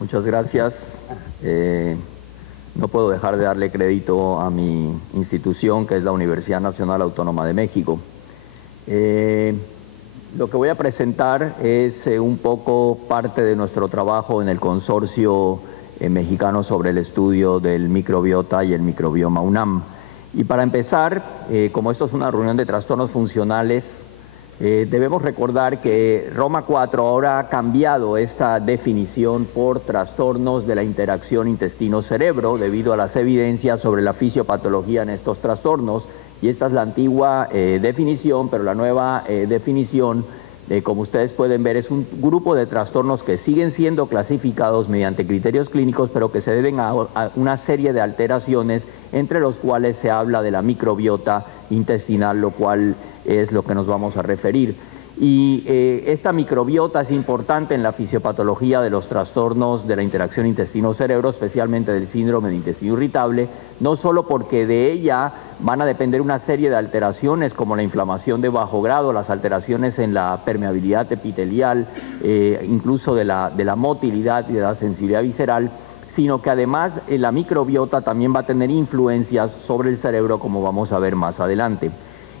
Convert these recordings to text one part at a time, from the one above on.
Muchas gracias. No puedo dejar de darle crédito a mi institución, que es la Universidad Nacional Autónoma de México. Lo que voy a presentar es un poco parte de nuestro trabajo en el consorcio mexicano sobre el estudio del microbiota y el microbioma UNAM. Y para empezar, como esto es una reunión de trastornos funcionales, debemos recordar que Roma IV ahora ha cambiado esta definición por trastornos de la interacción intestino-cerebro debido a las evidencias sobre la fisiopatología en estos trastornos, y esta es la antigua definición, pero la nueva definición, como ustedes pueden ver, es un grupo de trastornos que siguen siendo clasificados mediante criterios clínicos, pero que se deben a una serie de alteraciones, entre los cuales se habla de la microbiota intestinal, lo cual es lo que nos vamos a referir. Y esta microbiota es importante en la fisiopatología de los trastornos de la interacción intestino-cerebro, especialmente del síndrome de intestino irritable, no solo porque de ella van a depender una serie de alteraciones como la inflamación de bajo grado, las alteraciones en la permeabilidad epitelial, incluso de la motilidad y de la sensibilidad visceral, sino que además la microbiota también va a tener influencias sobre el cerebro, como vamos a ver más adelante.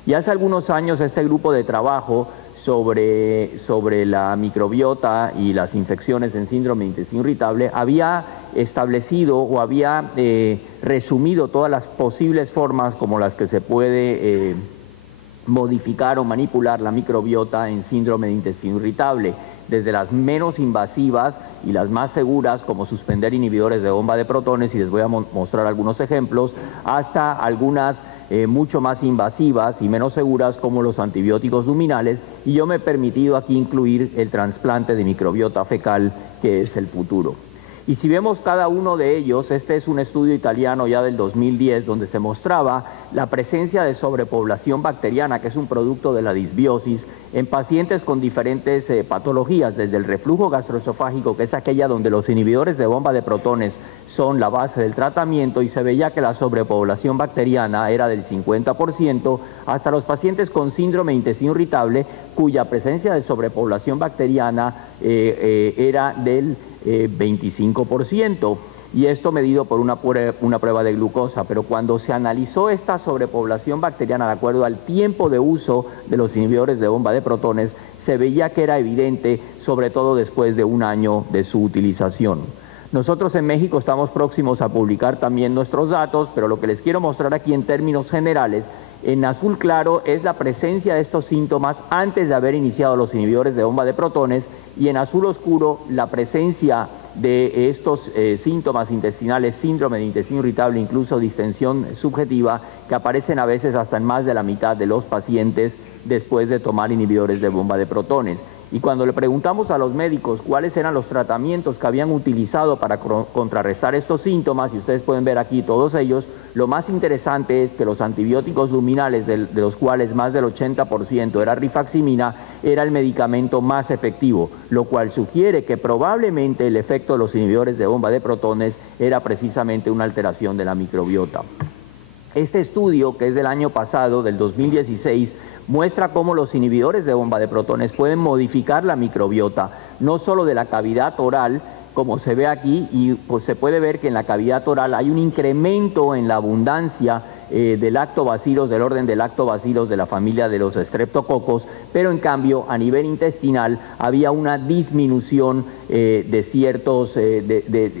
Y hace algunos años este grupo de trabajo sobre la microbiota y las infecciones en síndrome de intestino irritable había establecido o había resumido todas las posibles formas como las que se puede modificar o manipular la microbiota en síndrome de intestino irritable, desde las menos invasivas y las más seguras, como suspender inhibidores de bomba de protones, y les voy a mostrar algunos ejemplos, hasta algunas mucho más invasivas y menos seguras, como los antibióticos luminales, y yo me he permitido aquí incluir el trasplante de microbiota fecal, que es el futuro. Y si vemos cada uno de ellos, este es un estudio italiano ya del 2010, donde se mostraba la presencia de sobrepoblación bacteriana, que es un producto de la disbiosis, en pacientes con diferentes patologías, desde el reflujo gastroesofágico, que es aquella donde los inhibidores de bomba de protones son la base del tratamiento, y se veía que la sobrepoblación bacteriana era del 50%, hasta los pacientes con síndrome de intestino irritable, cuya presencia de sobrepoblación bacteriana era del 25%, y esto medido por una prueba de glucosa. Pero cuando se analizó esta sobrepoblación bacteriana de acuerdo al tiempo de uso de los inhibidores de bomba de protones, se veía que era evidente, sobre todo después de un año de su utilización. Nosotros en México estamos próximos a publicar también nuestros datos, pero lo que les quiero mostrar aquí en términos generales, en azul claro es la presencia de estos síntomas antes de haber iniciado los inhibidores de bomba de protones, y en azul oscuro la presencia de estos síntomas intestinales, síndrome de intestino irritable, incluso distensión subjetiva, que aparecen a veces hasta en más de la mitad de los pacientes después de tomar inhibidores de bomba de protones. Y cuando le preguntamos a los médicos cuáles eran los tratamientos que habían utilizado para contrarrestar estos síntomas, y ustedes pueden ver aquí todos ellos, lo más interesante es que los antibióticos luminales, de los cuales más del 80% era rifaximina, era el medicamento más efectivo, lo cual sugiere que probablemente el efecto de los inhibidores de bomba de protones era precisamente una alteración de la microbiota. Este estudio, que es del año pasado, del 2016, muestra cómo los inhibidores de bomba de protones pueden modificar la microbiota, no solo de la cavidad oral, como se ve aquí, y pues se puede ver que en la cavidad oral hay un incremento en la abundancia de lactobacilos, del orden de lactobacilos de la familia de los estreptococos, pero en cambio a nivel intestinal había una disminución de ciertos,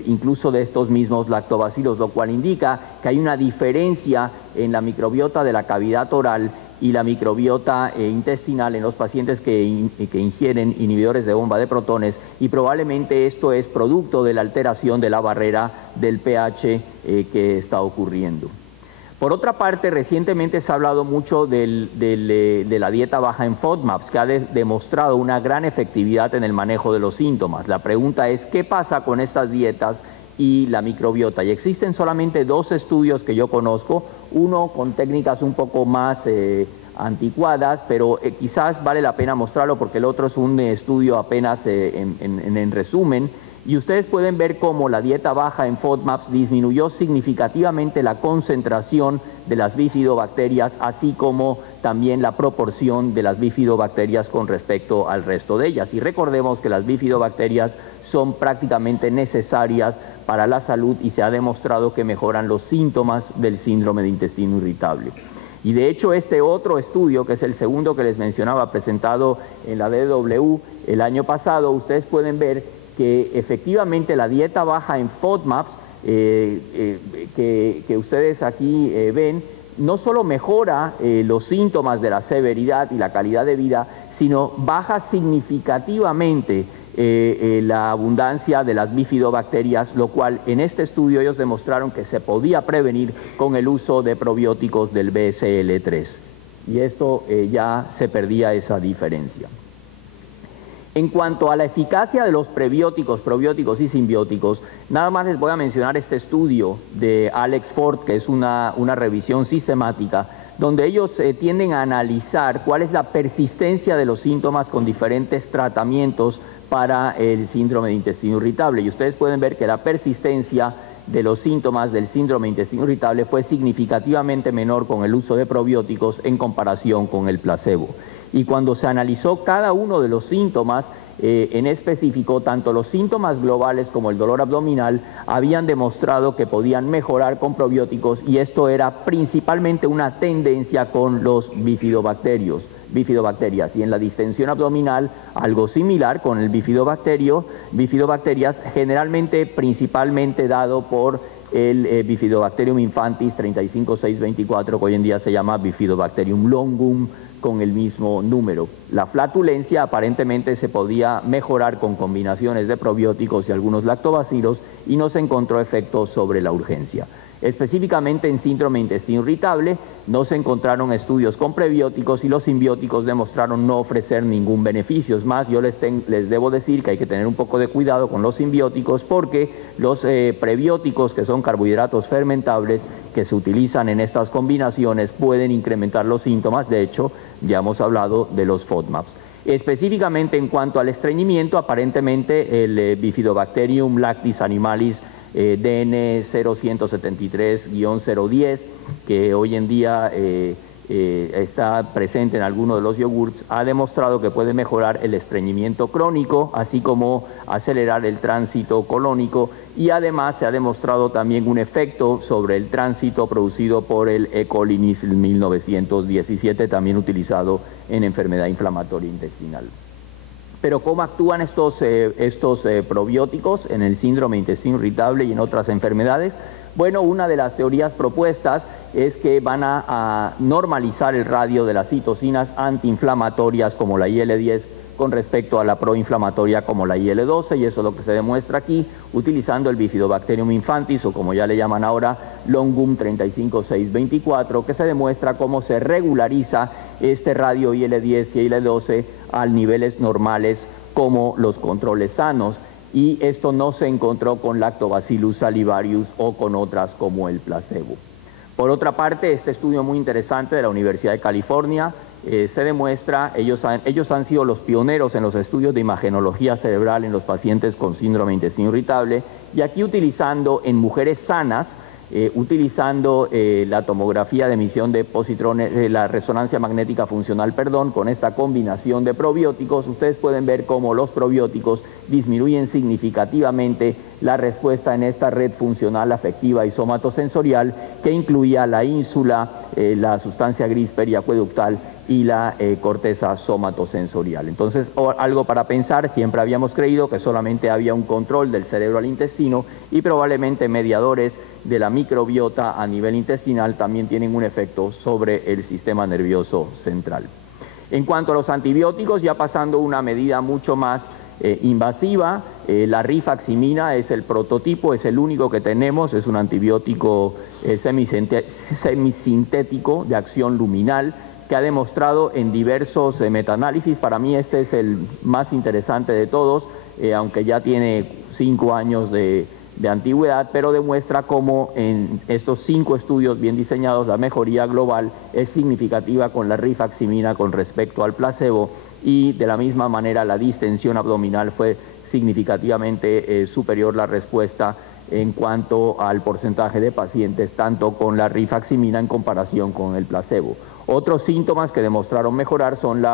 incluso de estos mismos lactobacilos, lo cual indica que hay una diferencia en la microbiota de la cavidad oral y la microbiota intestinal en los pacientes que ingieren inhibidores de bomba de protones, y probablemente esto es producto de la alteración de la barrera del pH que está ocurriendo. Por otra parte, recientemente se ha hablado mucho de la dieta baja en FODMAPs, que ha demostrado una gran efectividad en el manejo de los síntomas. La pregunta es, ¿qué pasa con estas dietas y la microbiota? Y existen solamente dos estudios que yo conozco, uno con técnicas un poco más anticuadas, pero quizás vale la pena mostrarlo porque el otro es un estudio apenas en resumen, Y ustedes pueden ver cómo la dieta baja en FODMAPs disminuyó significativamente la concentración de las bifidobacterias, así como también la proporción de las bifidobacterias con respecto al resto de ellas. Y recordemos que las bifidobacterias son prácticamente necesarias para la salud y se ha demostrado que mejoran los síntomas del síndrome de intestino irritable. Y de hecho este otro estudio, que es el segundo que les mencionaba, presentado en la DW el año pasado, ustedes pueden ver que efectivamente la dieta baja en FODMAPs, que ustedes aquí ven, no solo mejora los síntomas de la severidad y la calidad de vida, sino baja significativamente la abundancia de las bifidobacterias, lo cual en este estudio ellos demostraron que se podía prevenir con el uso de probióticos del BSL-3. Y esto ya se perdía esa diferencia. En cuanto a la eficacia de los prebióticos, probióticos y simbióticos, nada más les voy a mencionar este estudio de Alex Ford, que es una revisión sistemática, donde ellos tienden a analizar cuál es la persistencia de los síntomas con diferentes tratamientos para el síndrome de intestino irritable. Y ustedes pueden ver que la persistencia de los síntomas del síndrome de intestino irritable fue significativamente menor con el uso de probióticos en comparación con el placebo. Y cuando se analizó cada uno de los síntomas, en específico, tanto los síntomas globales como el dolor abdominal habían demostrado que podían mejorar con probióticos, y esto era principalmente una tendencia con los bifidobacterias. Y en la distensión abdominal, algo similar con el bifidobacterias, generalmente principalmente dado por el Bifidobacterium infantis 35624, que hoy en día se llama Bifidobacterium longum, con el mismo número. La flatulencia aparentemente se podía mejorar con combinaciones de probióticos y algunos lactobacilos, y no se encontró efecto sobre la urgencia. Específicamente en síndrome de intestino irritable no se encontraron estudios con prebióticos, y los simbióticos demostraron no ofrecer ningún beneficio. Es más, yo les debo decir que hay que tener un poco de cuidado con los simbióticos, porque los prebióticos, que son carbohidratos fermentables que se utilizan en estas combinaciones, pueden incrementar los síntomas. De hecho, ya hemos hablado de los FODMAPs. Específicamente en cuanto al estreñimiento, aparentemente el Bifidobacterium lactis animalis DN 0173-010, que hoy en día está presente en algunos de los yogurts, ha demostrado que puede mejorar el estreñimiento crónico, así como acelerar el tránsito colónico, y además se ha demostrado también un efecto sobre el tránsito producido por el E. coli 1917, también utilizado en enfermedad inflamatoria intestinal. Pero ¿cómo actúan estos probióticos en el síndrome de intestino irritable y en otras enfermedades? Bueno, una de las teorías propuestas es que van a normalizar el radio de las citocinas antiinflamatorias como la IL-10 con respecto a la proinflamatoria como la IL-12, y eso es lo que se demuestra aquí utilizando el Bifidobacterium infantis, o como ya le llaman ahora, Longum 35624, que se demuestra cómo se regulariza este radio IL-10 y IL-12 a niveles normales como los controles sanos, y esto no se encontró con Lactobacillus salivarius o con otras como el placebo. Por otra parte, este estudio muy interesante de la Universidad de California se demuestra, ellos han sido los pioneros en los estudios de imagenología cerebral en los pacientes con síndrome de intestino irritable, y aquí utilizando en mujeres sanas, utilizando la tomografía de emisión de positrones, la resonancia magnética funcional, con esta combinación de probióticos, ustedes pueden ver cómo los probióticos disminuyen significativamente la respuesta en esta red funcional, afectiva y somatosensorial, que incluía la ínsula, la sustancia gris periacueductal y la corteza somatosensorial. Entonces, algo para pensar: siempre habíamos creído que solamente había un control del cerebro al intestino, y probablemente mediadores de la microbiota a nivel intestinal también tienen un efecto sobre el sistema nervioso central. En cuanto a los antibióticos, ya pasando a una medida mucho más invasiva, la rifaximina es el prototipo, es el único que tenemos, es un antibiótico semisintético de acción luminal, que ha demostrado en diversos metaanálisis. Para mí este es el más interesante de todos, aunque ya tiene 5 años de antigüedad, pero demuestra cómo en estos 5 estudios bien diseñados la mejoría global es significativa con la rifaximina con respecto al placebo, y de la misma manera la distensión abdominal fue significativamente superior la respuesta en cuanto al porcentaje de pacientes, tanto con la rifaximina en comparación con el placebo. Otros síntomas que demostraron mejorar son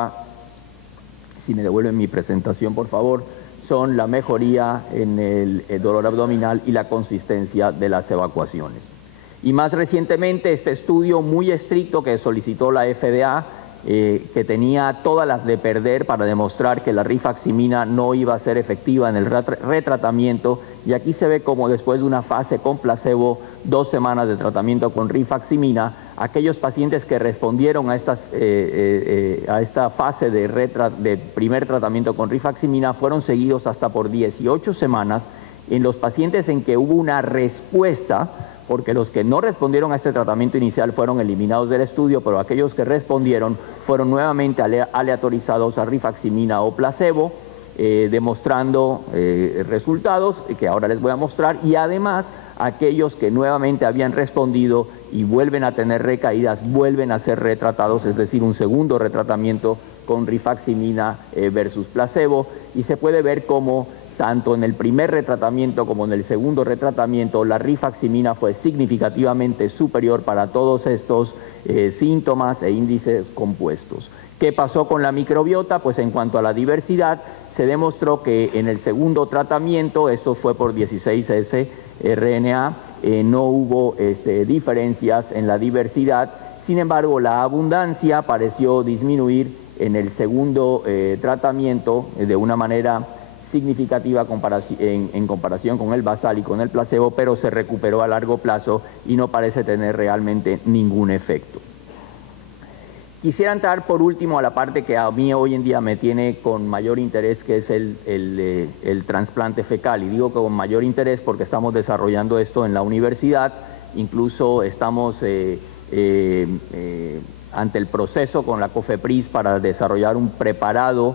si me devuelven mi presentación por favor, son la mejoría en el dolor abdominal y la consistencia de las evacuaciones. Y más recientemente este estudio muy estricto que solicitó la FDA, que tenía todas las de perder para demostrar que la rifaximina no iba a ser efectiva en el retratamiento, y aquí se ve como después de una fase con placebo, 2 semanas de tratamiento con rifaximina, aquellos pacientes que respondieron a esta fase de primer tratamiento con rifaximina fueron seguidos hasta por 18 semanas. En los pacientes en que hubo una respuesta, porque los que no respondieron a este tratamiento inicial fueron eliminados del estudio, pero aquellos que respondieron fueron nuevamente aleatorizados a rifaximina o placebo, demostrando resultados que ahora les voy a mostrar, y además aquellos que nuevamente habían respondido y vuelven a tener recaídas, vuelven a ser retratados, es decir, un segundo retratamiento con rifaximina versus placebo, y se puede ver cómo tanto en el primer retratamiento como en el segundo retratamiento, la rifaximina fue significativamente superior para todos estos síntomas e índices compuestos. ¿Qué pasó con la microbiota? Pues en cuanto a la diversidad, se demostró que en el segundo tratamiento, esto fue por 16S RNA, no hubo diferencias en la diversidad. Sin embargo, la abundancia pareció disminuir en el segundo tratamiento de una manera significativa en comparación con el basal y con el placebo, pero se recuperó a largo plazo y no parece tener realmente ningún efecto. Quisiera entrar por último a la parte que a mí hoy en día me tiene con mayor interés, que es el trasplante fecal. Y digo con mayor interés porque estamos desarrollando esto en la universidad, incluso estamos ante el proceso con la COFEPRIS para desarrollar un preparado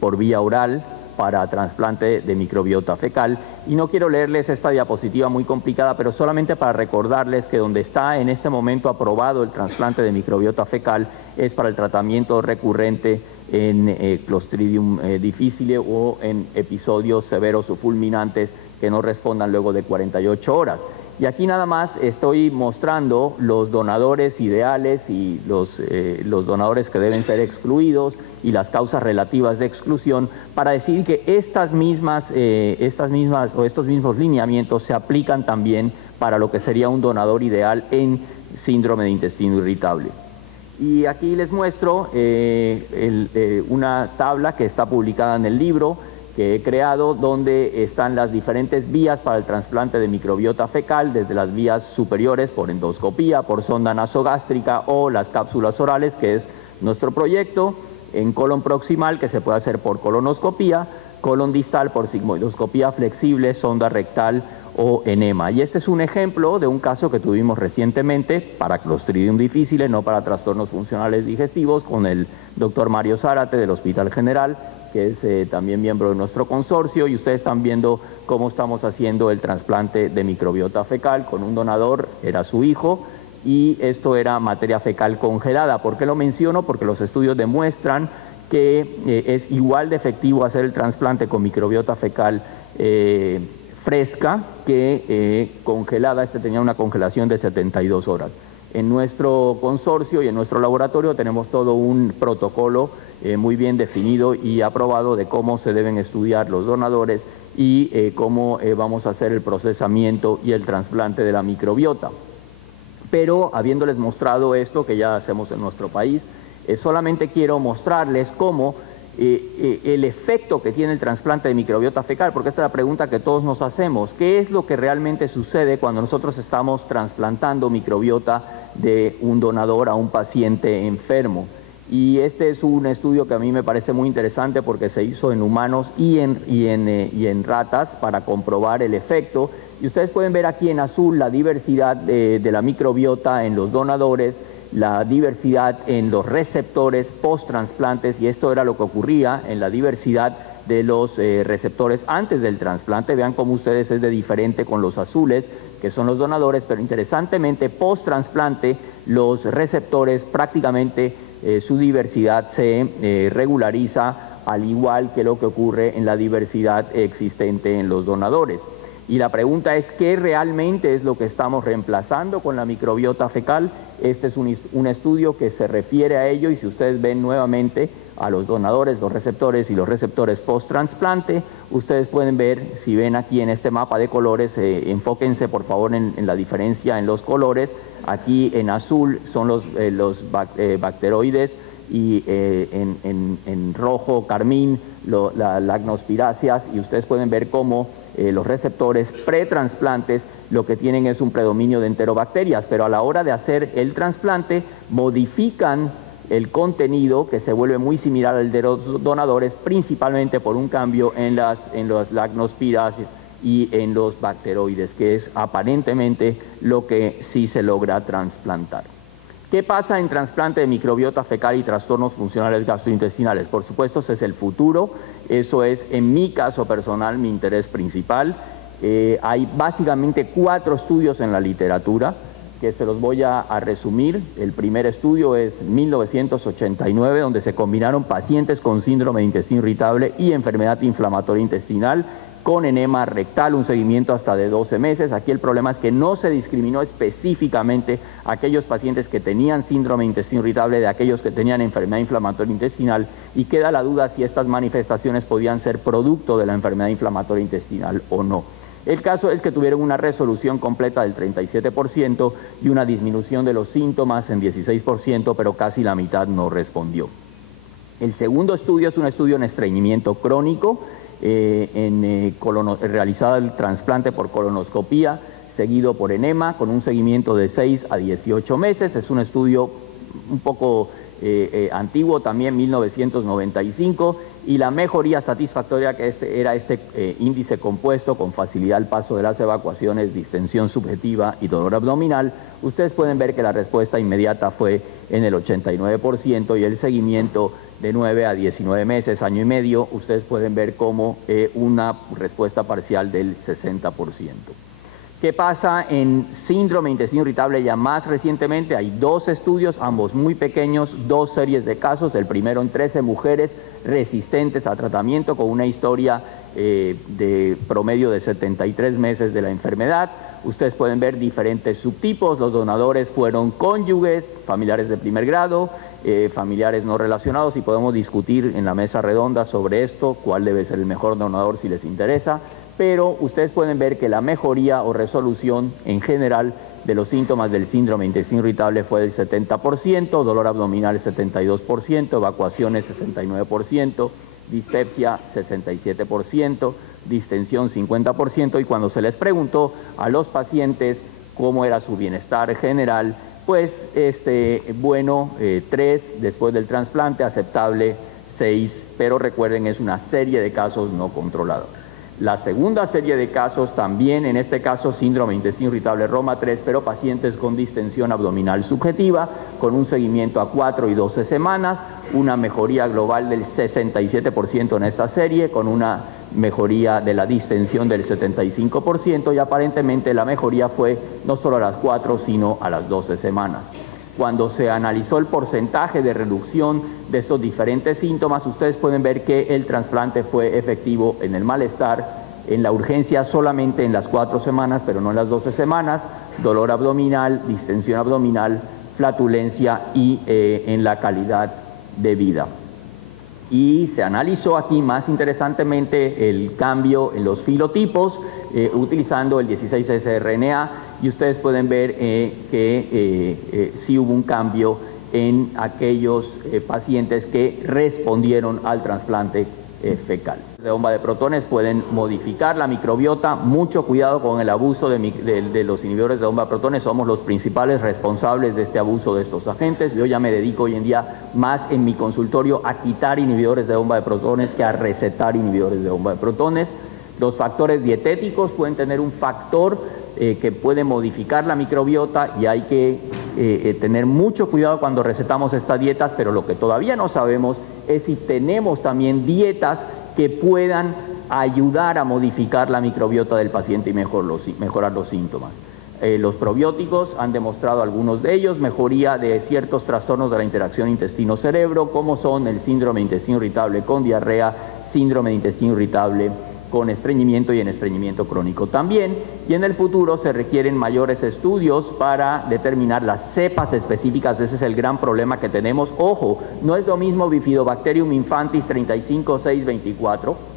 por vía oral para trasplante de microbiota fecal. Y no quiero leerles esta diapositiva muy complicada, pero solamente para recordarles que donde está en este momento aprobado el trasplante de microbiota fecal es para el tratamiento recurrente en Clostridium difficile o en episodios severos o fulminantes que no respondan luego de 48 horas. Y aquí nada más estoy mostrando los donadores ideales y los donadores que deben ser excluidos y las causas relativas de exclusión, para decir que estos mismos lineamientos se aplican también para lo que sería un donador ideal en síndrome de intestino irritable. Y aquí les muestro una tabla que está publicada en el libro que he creado, donde están las diferentes vías para el trasplante de microbiota fecal, desde las vías superiores por endoscopía, por sonda nasogástrica o las cápsulas orales, que es nuestro proyecto, en colon proximal, que se puede hacer por colonoscopía, colon distal por sigmoidoscopía flexible, sonda rectal o enema. Y este es un ejemplo de un caso que tuvimos recientemente para Clostridium difficile, no para trastornos funcionales digestivos, con el doctor Mario Zárate del Hospital General, que es también miembro de nuestro consorcio, y ustedes están viendo cómo estamos haciendo el trasplante de microbiota fecal con un donador, era su hijo, y esto era materia fecal congelada. ¿Por qué lo menciono? Porque los estudios demuestran que es igual de efectivo hacer el trasplante con microbiota fecal fresca que congelada. Este tenía una congelación de 72 horas. En nuestro consorcio y en nuestro laboratorio tenemos todo un protocolo muy bien definido y aprobado de cómo se deben estudiar los donadores y cómo vamos a hacer el procesamiento y el trasplante de la microbiota. Pero habiéndoles mostrado esto, que ya hacemos en nuestro país, solamente quiero mostrarles cómo el efecto que tiene el trasplante de microbiota fecal, porque esta es la pregunta que todos nos hacemos: ¿qué es lo que realmente sucede cuando nosotros estamos trasplantando microbiota de un donador a un paciente enfermo? Y este es un estudio que a mí me parece muy interesante porque se hizo en humanos y en ratas para comprobar el efecto. Y ustedes pueden ver aquí en azul la diversidad de la microbiota en los donadores, la diversidad en los receptores post-trasplantes, y esto era lo que ocurría en la diversidad de los receptores antes del trasplante. Vean cómo ustedes es de diferente con los azules, que son los donadores, pero interesantemente post-trasplante los receptores prácticamente su diversidad se regulariza, al igual que lo que ocurre en la diversidad existente en los donadores. Y la pregunta es, ¿qué realmente es lo que estamos reemplazando con la microbiota fecal? Este es un estudio que se refiere a ello, y si ustedes ven nuevamente a los donadores, los receptores y los receptores post-trasplante, ustedes pueden ver, si ven aquí en este mapa de colores, enfóquense por favor en la diferencia en los colores. Aquí en azul son los bacteroides, y en rojo, carmín, las lacnospiráceas, y ustedes pueden ver cómo los receptores pretransplantes lo que tienen es un predominio de enterobacterias, pero a la hora de hacer el trasplante modifican el contenido, que se vuelve muy similar al de los donadores, principalmente por un cambio en las lacnospiráceas y en los bacteroides, que es aparentemente lo que sí se logra trasplantar. ¿Qué pasa en trasplante de microbiota fecal y trastornos funcionales gastrointestinales? Por supuesto, ese es el futuro. Eso es, en mi caso personal, mi interés principal. Hay básicamente 4 estudios en la literatura que se los voy a resumir. El primer estudio es 1989, donde se combinaron pacientes con síndrome de intestino irritable y enfermedad inflamatoria intestinal con enema rectal, un seguimiento hasta de 12 meses. Aquí el problema es que no se discriminó específicamente a aquellos pacientes que tenían síndrome de intestino irritable de aquellos que tenían enfermedad inflamatoria intestinal, y queda la duda si estas manifestaciones podían ser producto de la enfermedad inflamatoria intestinal o no. El caso es que tuvieron una resolución completa del 37% y una disminución de los síntomas en 16%, pero casi la mitad no respondió. El segundo estudio es un estudio en estreñimiento crónico, realizado el trasplante por colonoscopía, seguido por enema, con un seguimiento de 6 a 18 meses. Es un estudio un poco antiguo, también 1995, y la mejoría satisfactoria que era este índice compuesto con facilidad al paso de las evacuaciones, distensión subjetiva y dolor abdominal. Ustedes pueden ver que la respuesta inmediata fue en el 89%, y el seguimiento de 9 a 19 meses, año y medio, ustedes pueden ver como una respuesta parcial del 60%. ¿Qué pasa en síndrome de intestino irritable ya más recientemente? Hay 2 estudios, ambos muy pequeños, 2 series de casos. El primero en 13 mujeres resistentes a tratamiento con una historia de promedio de 73 meses de la enfermedad. Ustedes pueden ver diferentes subtipos. Los donadores fueron cónyuges, familiares de primer grado, familiares no relacionados, y podemos discutir en la mesa redonda sobre esto, cuál debe ser el mejor donador si les interesa. Pero ustedes pueden ver que la mejoría o resolución en general de los síntomas del síndrome de intestino irritable fue del 70%, dolor abdominal 72%, evacuaciones 69%, dispepsia 67%, distensión 50%, y cuando se les preguntó a los pacientes cómo era su bienestar general, pues 3 después del trasplante, aceptable 6, pero recuerden, es una serie de casos no controlados. La segunda serie de casos, también en este caso síndrome de intestino irritable Roma 3, pero pacientes con distensión abdominal subjetiva, con un seguimiento a 4 y 12 semanas, una mejoría global del 67% en esta serie, con una mejoría de la distensión del 75%, y aparentemente la mejoría fue no solo a las 4, sino a las 12 semanas. Cuando se analizó el porcentaje de reducción de estos diferentes síntomas, ustedes pueden ver que el trasplante fue efectivo en el malestar, en la urgencia solamente en las 4 semanas, pero no en las 12 semanas, dolor abdominal, distensión abdominal, flatulencia y en la calidad de vida. Y se analizó aquí más interesantemente el cambio en los filotipos utilizando el 16S-RNA, y ustedes pueden ver que sí hubo un cambio en aquellos pacientes que respondieron al trasplante fecal. De bomba de protones pueden modificar la microbiota. Mucho cuidado con el abuso de los inhibidores de bomba de protones. Somos los principales responsables de este abuso de estos agentes. Yo ya me dedico hoy en día más en mi consultorio a quitar inhibidores de bomba de protones que a recetar inhibidores de bomba de protones. Los factores dietéticos pueden tener un factor que puede modificar la microbiota, y hay que tener mucho cuidado cuando recetamos estas dietas, pero lo que todavía no sabemos es si tenemos también dietas que puedan ayudar a modificar la microbiota del paciente y mejorar los síntomas. Los probióticos han demostrado algunos de ellos mejoría de ciertos trastornos de la interacción intestino-cerebro, como son el síndrome de intestino irritable con diarrea, síndrome de intestino irritable con estreñimiento y en estreñimiento crónico también. Y en el futuro se requieren mayores estudios para determinar las cepas específicas. Ese es el gran problema que tenemos. Ojo, no es lo mismo Bifidobacterium infantis 35624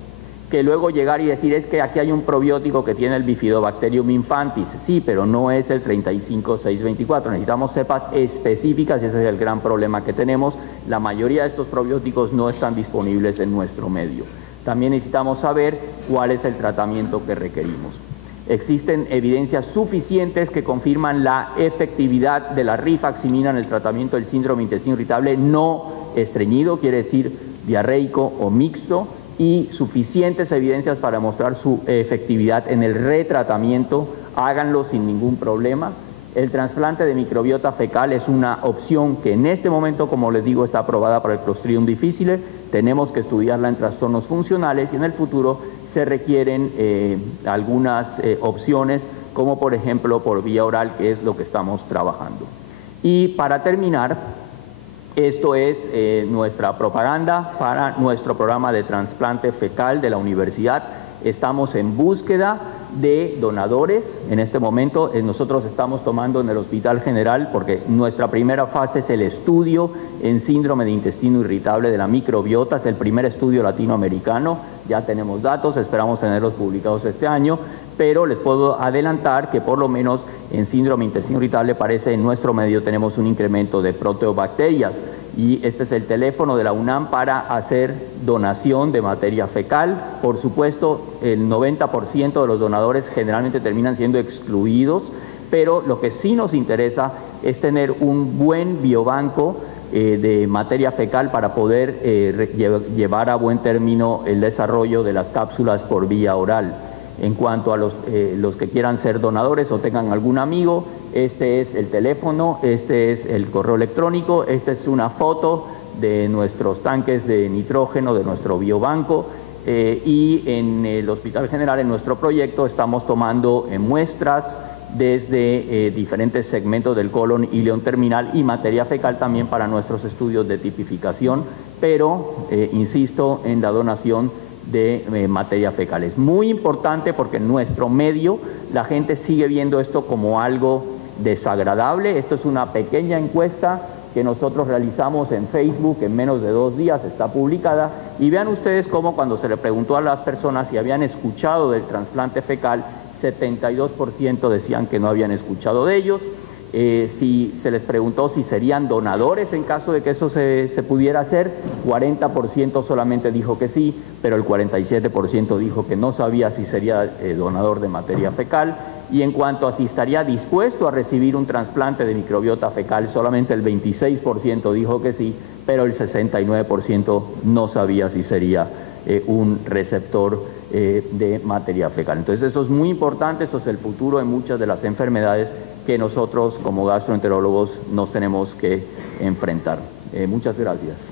que luego llegar y decir es que aquí hay un probiótico que tiene el Bifidobacterium infantis. Sí, pero no es el 35624. Necesitamos cepas específicas y ese es el gran problema que tenemos. La mayoría de estos probióticos no están disponibles en nuestro medio. También necesitamos saber cuál es el tratamiento que requerimos. Existen evidencias suficientes que confirman la efectividad de la rifaximina en el tratamiento del síndrome de intestino irritable no estreñido, quiere decir diarreico o mixto, y suficientes evidencias para mostrar su efectividad en el retratamiento. Háganlo sin ningún problema. El trasplante de microbiota fecal es una opción que en este momento, como les digo, está aprobada para el Clostridium difficile. Tenemos que estudiarla en trastornos funcionales y en el futuro se requieren algunas opciones, como por ejemplo por vía oral, que es lo que estamos trabajando. Y para terminar, esto es nuestra propaganda para nuestro programa de trasplante fecal de la universidad. Estamos en búsqueda de donadores. En este momento nosotros estamos tomando en el Hospital General, porque nuestra primera fase es el estudio en síndrome de intestino irritable de la microbiota, es el primer estudio latinoamericano, ya tenemos datos, esperamos tenerlos publicados este año, pero les puedo adelantar que por lo menos en síndrome de intestino irritable parece en nuestro medio tenemos un incremento de proteobacterias. Y este es el teléfono de la UNAM para hacer donación de materia fecal. Por supuesto, el 90% de los donadores generalmente terminan siendo excluidos, pero lo que sí nos interesa es tener un buen biobanco de materia fecal para poder llevar a buen término el desarrollo de las cápsulas por vía oral. En cuanto a los que quieran ser donadores o tengan algún amigo, este es el teléfono, este es el correo electrónico, esta es una foto de nuestros tanques de nitrógeno, de nuestro biobanco, y en el Hospital General, en nuestro proyecto, estamos tomando muestras desde diferentes segmentos del colon, ileón terminal y materia fecal también para nuestros estudios de tipificación, pero insisto en la donación de materia fecal. Es muy importante porque en nuestro medio la gente sigue viendo esto como algo desagradable. Esto es una pequeña encuesta que nosotros realizamos en Facebook en menos de 2 días, está publicada, y vean ustedes cómo cuando se le preguntó a las personas si habían escuchado del trasplante fecal, 72% decían que no habían escuchado de ellos. Si se les preguntó si serían donadores en caso de que eso se pudiera hacer, 40% solamente dijo que sí, pero el 47% dijo que no sabía si sería donador de materia fecal. Y en cuanto a si estaría dispuesto a recibir un trasplante de microbiota fecal, solamente el 26% dijo que sí, pero el 69% no sabía si sería un receptor de materia fecal. Entonces eso es muy importante, esto es el futuro de muchas de las enfermedades que nosotros como gastroenterólogos nos tenemos que enfrentar. Muchas gracias.